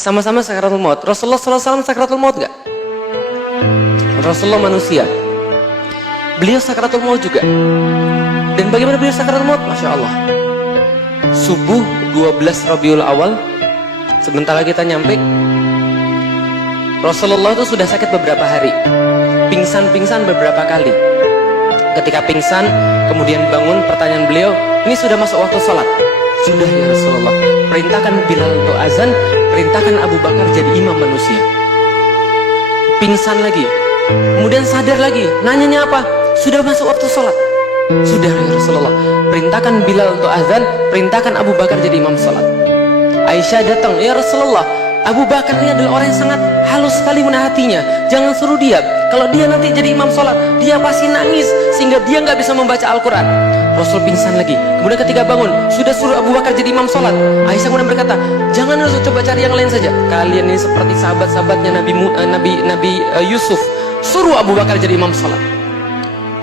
Sama-sama sakaratul maut. Rasulullah SAW sakaratul maut nggak? Rasulullah manusia, beliau sakaratul maut juga. Dan bagaimana beliau sakaratul maut? Masya Allah. Subuh 12 Rabiul Awal, sebentar lagi kita nyampe. Rasulullah itu sudah sakit beberapa hari, pingsan beberapa kali. Ketika pingsan, kemudian bangun, pertanyaan beliau, ini sudah masuk waktu sholat. Sudah ya Rasulullah. Perintahkan Bilal untuk azan, perintahkan Abu Bakar jadi imam manusia. Pingsan lagi, kemudian sadar lagi, nanyanya apa? Sudah masuk waktu sholat. Sudah ya Rasulullah. Perintahkan Bilal untuk azan, perintahkan Abu Bakar jadi imam sholat. Aisyah datang, ya Rasulullah, Abu Bakar ini adalah orang yang sangat halus sekali menahatinya. Jangan suruh dia. Kalau dia nanti jadi imam sholat, dia pasti nangis sehingga dia nggak bisa membaca Al-Quran. Rasul pingsan lagi. Kemudian ketika bangun, sudah suruh Abu Bakar jadi imam sholat. Aisyah kemudian berkata, jangan Rasul, coba cari yang lain saja. Kalian ini seperti sahabat-sahabatnya Nabi Yusuf. Suruh Abu Bakar jadi imam sholat.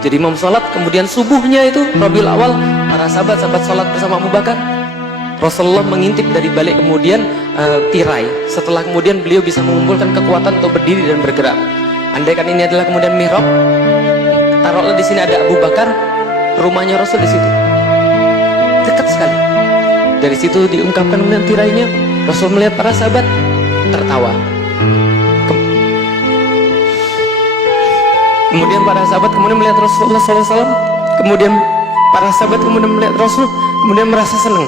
Jadi imam sholat. Kemudian subuhnya itu Rabiul Awal, para sahabat sholat bersama Abu Bakar. Rasulullah mengintip dari balik kemudian tirai. Setelah kemudian beliau bisa mengumpulkan kekuatan untuk berdiri dan bergerak. Andaikan ini adalah kemudian mihrab, taruhlah di sini ada Abu Bakar, rumahnya Rasul di situ, dekat sekali. Dari situ diungkapkan kemudian tirainya. Rasul melihat para sahabat tertawa. Kemudian para sahabat kemudian melihat Rasulullah SAW. Kemudian para sahabat kemudian melihat Rasul, kemudian merasa senang.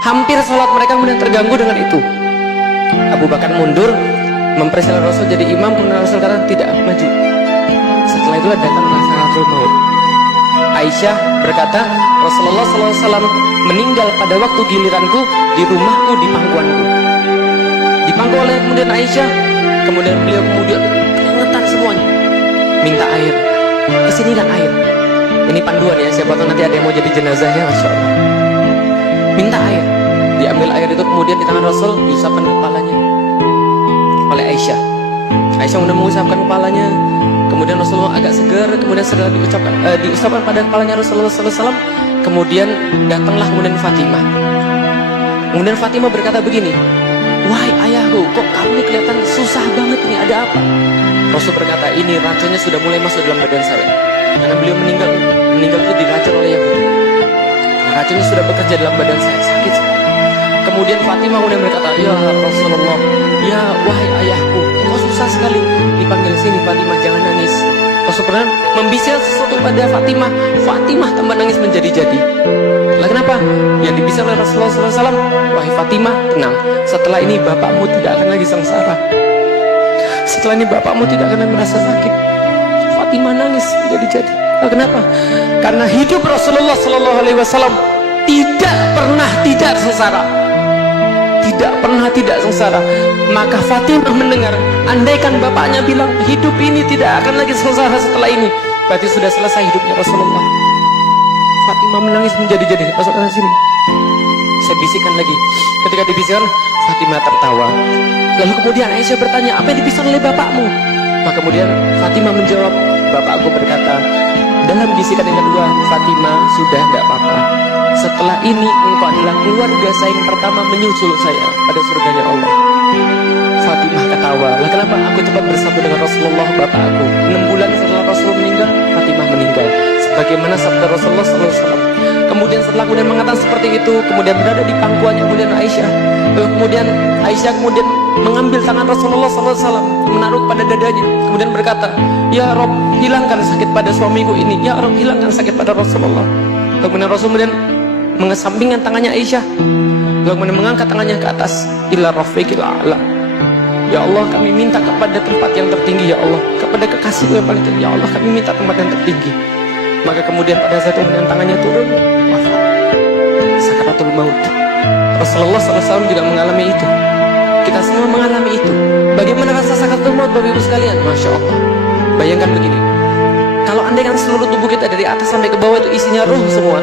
Hampir sholat mereka kemudian terganggu dengan itu. Abu Bakar mundur, mempersilahkan Rasul jadi imam. Kemudian Rasul kata tidak, maju. Setelah itulah datang sakaratul maut. Aisyah berkata, Rasulullah SAW meninggal pada waktu giliranku di rumahku, di pangkuanku. Dipangku oleh kemudian Aisyah. Kemudian beliau kemudian keringetan semuanya, minta air. Kesinilah air. Ini panduan ya, siapa tahu nanti ada yang mau jadi jenazah ya, Masya Allah. Minta air. Diambil air itu kemudian di tangan Rasul, diusapkan kepalanya oleh Aisyah. Aisyah kemudian mengusapkan kepalanya. Kemudian Rasulullah agak segar. Kemudian setelah diusapkan pada kepalanya Rasulullah SAW, kemudian datanglah kemudian Fatimah. Kemudian Fatimah berkata begini, wahai ayahku, kok kamu ini kelihatan susah banget nih, ada apa? Rasul berkata, ini racunnya sudah mulai masuk dalam badan saya. Karena beliau meninggal itu diracun oleh Yahudi. Racunnya sudah bekerja dalam badan saya, sakit sekali. Kemudian Fatimah kemudian berkata, ya Rasulullah, ya wahai ayahku, kok susah sekali. Dipanggil sini, Fatimah, jangan nangis. Rasulullah membisik sesuatu pada Fatimah. Fatimah tambah nangis menjadi-jadi. Lah kenapa? Yang dibisik oleh Rasulullah SAW, wahai Fatimah, tenang. Setelah ini bapakmu tidak akan lagi sengsara. Setelah ini bapakmu tidak akan merasa sakit. Fatimah nangis menjadi-jadi. Nah, kenapa? Karena hidup Rasulullah SAW tidak pernah tidak sengsara. Tidak pernah tidak sengsara. Maka Fatimah mendengar, andaikan bapaknya bilang hidup ini tidak akan lagi sengsara setelah ini, berarti sudah selesai hidupnya Rasulullah. Fatimah menangis menjadi-jadi. Rasulullah sini, saya bisikan lagi. Ketika dibisikkan, Fatimah tertawa. Lalu kemudian Aisyah bertanya, apa yang dibisikkan oleh bapakmu? Maka kemudian Fatimah menjawab, bapakku berkata, dalam bisikan yang kedua, Fatimah, sudah tidak apa-apa. Setelah ini engkau adalah keluarga saya yang pertama menyusul saya pada surganya Allah. Fatimah ketawa. Lah kenapa? Aku cepat bersatu dengan Rasulullah bapakku. 6 bulan setelah Rasulullah meninggal, Fatimah meninggal. Sebagaimana sabda Rasulullah SAW. Kemudian setelah kemudian mengatakan seperti itu, kemudian berada di pangkuannya kemudian Aisyah. Lalu kemudian Aisyah kemudian mengambil tangan Rasulullah SAW, menaruh pada dadanya, kemudian berkata, ya Rob, hilangkan sakit pada suamiku ini. Ya Rob, hilangkan sakit pada Rasulullah. Kemudian Rasul kemudian mengesampingkan tangannya Aisyah, lalu kemudian mengangkat tangannya ke atas, ila rafiqil a'la. Ya Allah, kami minta kepada tempat yang tertinggi, ya Allah, kepada kekasihmu yang paling tinggi, ya Allah, kami minta tempat yang tertinggi. Maka kemudian pada saat kemudian tangannya turun, wafat, sakaratul maut. Rasulullah SAW juga mengalami itu. Kita semua mengalami itu. Bagaimana rasa sakaratul maut, Bapak Ibu sekalian? Masya Allah. Bayangkan begini, kalau andaikan seluruh tubuh kita dari atas sampai ke bawah itu isinya ruh semua,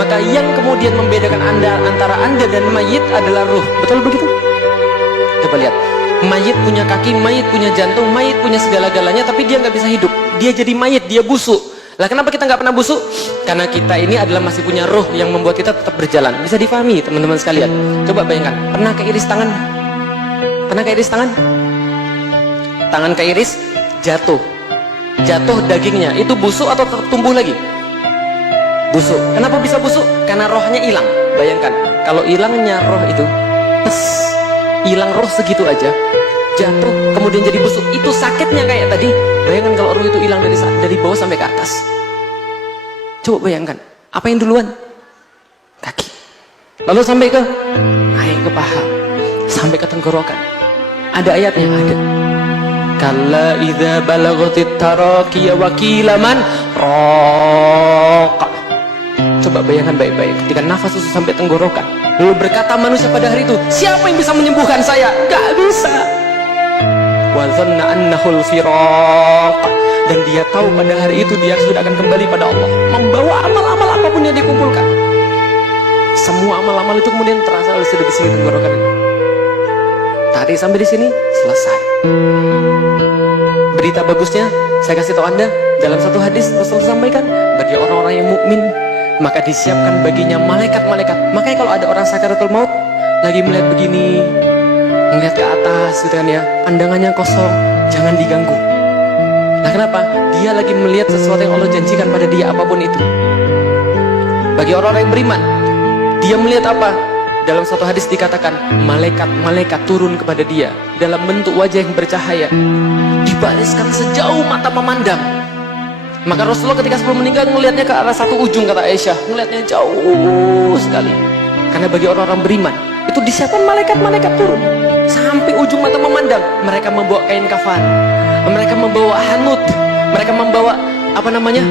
maka yang kemudian membedakan antara anda dan mayit adalah ruh. Betul begitu? Coba lihat, mayit punya kaki, mayit punya jantung, mayit punya segala-galanya, tapi dia nggak bisa hidup. Dia jadi mayit, dia busuk. Lah kenapa kita nggak pernah busuk? Karena kita ini adalah masih punya ruh yang membuat kita tetap berjalan. Bisa difahami teman-teman sekalian? Coba bayangkan, pernah keiris tangan? Pernah keiris tangan? Tangan keiris, jatuh dagingnya. Itu busuk atau tetap tumbuh lagi? Busuk. Kenapa bisa busuk? Karena rohnya hilang. Bayangkan, kalau hilangnya roh itu, hilang roh segitu aja, jatuh kemudian jadi busuk. Itu sakitnya kayak tadi. Bayangkan kalau roh itu hilang dari bawah sampai ke atas. Coba bayangkan, apa yang duluan? Kaki. Lalu sampai ke naik ke paha, sampai ke tenggorokan. Ada ayatnya, ada. Kalla idza balaghatit taraqiya wa qila man raqa. Coba bayangkan baik-baik, ketika nafas itu sampai tenggorokan, lalu berkata manusia pada hari itu, siapa yang bisa menyembuhkan saya? Gak bisa. Wa dhanna annahul firaq. Dan dia tahu pada hari itu dia sudah akan kembali pada Allah, membawa amal-amal apapun yang dikumpulkan. Semua amal-amal itu kemudian terasa oleh sudah di sini tenggorokan ini. Tadi sampai di sini selesai. Berita bagusnya saya kasih tahu Anda, dalam satu hadis Rasulullah sampaikan, bagi orang-orang yang mukmin maka disiapkan baginya malaikat-malaikat. Makanya kalau ada orang sakaratul maut lagi melihat begini, melihat ke atas gitu kan ya, pandangannya kosong, jangan diganggu. Nah kenapa? Dia lagi melihat sesuatu yang Allah janjikan pada dia, apapun itu. Bagi orang-orang yang beriman, dia melihat apa? Dalam satu hadis dikatakan, malaikat-malaikat turun kepada dia dalam bentuk wajah yang bercahaya, dibariskan sejauh mata memandang. Maka Rasulullah ketika sebelum meninggal melihatnya ke arah satu ujung, kata Aisyah, melihatnya jauh sekali. Karena bagi orang-orang beriman itu disiapkan malaikat-malaikat turun sampai ujung mata memandang. Mereka membawa kain kafan, mereka membawa hanut, mereka membawa apa namanya,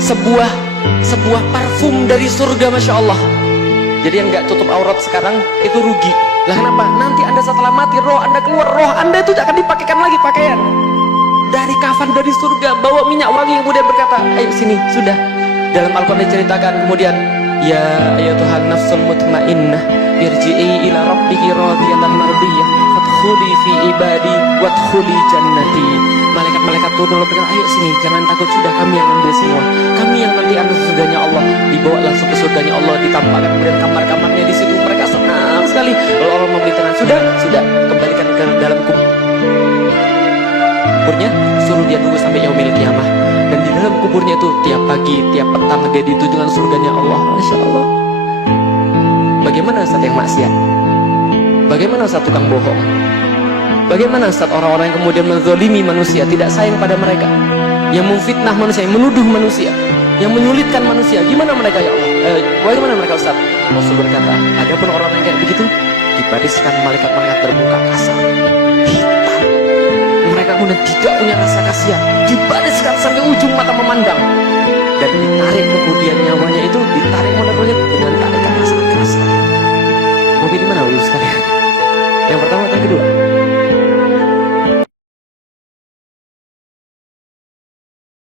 sebuah parfum dari surga, masya Allah. Jadi yang nggak tutup aurat sekarang itu rugi. Lah kenapa? Nanti Anda setelah mati, roh Anda keluar, roh Anda itu akan dipakaikan lagi pakaian dari kafan dari surga, bawa minyak wangi, kemudian berkata, ayo sini, sudah. Dalam Al-Quran diceritakan kemudian, ya ayyatuhan nafsul mutmainnah irji'i ila rabbiki radiyatan mardiyah fadkhuli fi ibadi wadkhuli jannati. Malaikat-malaikat turun lalu berkata, ayo sini, jangan takut, sudah kami yang ambil semua, kami yang nanti ambil surganya Allah. Dibawa langsung ke surganya Allah, ditampakkan kemudian kamar-kamarnya di situ. Mereka senang sekali. Lalu Allah memberitakan, sudah kembalikan ke dalam kuburnya, suruh dia tunggu sampai yaumil kiamah. Dan di dalam kuburnya itu tiap pagi, tiap petang dia dituju dengan surganya Allah. Masya Allah. Bagaimana saat yang maksiat? Bagaimana saat tukang bohong? Bagaimana saat orang-orang yang kemudian menzalimi manusia, tidak sayang pada mereka, yang memfitnah manusia, yang menuduh manusia, yang menyulitkan manusia? Gimana mereka ya Allah? Bagaimana mereka Ustaz? Rasul berkata, ada pun orang yang kayak begitu dibariskan malaikat-malaikat bermuka kasar, hitam. Mereka kemudian tidak punya rasa kasihan, dibariskan sampai ujung mata memandang, dan ditarik kemudian nyawanya itu ditarik oleh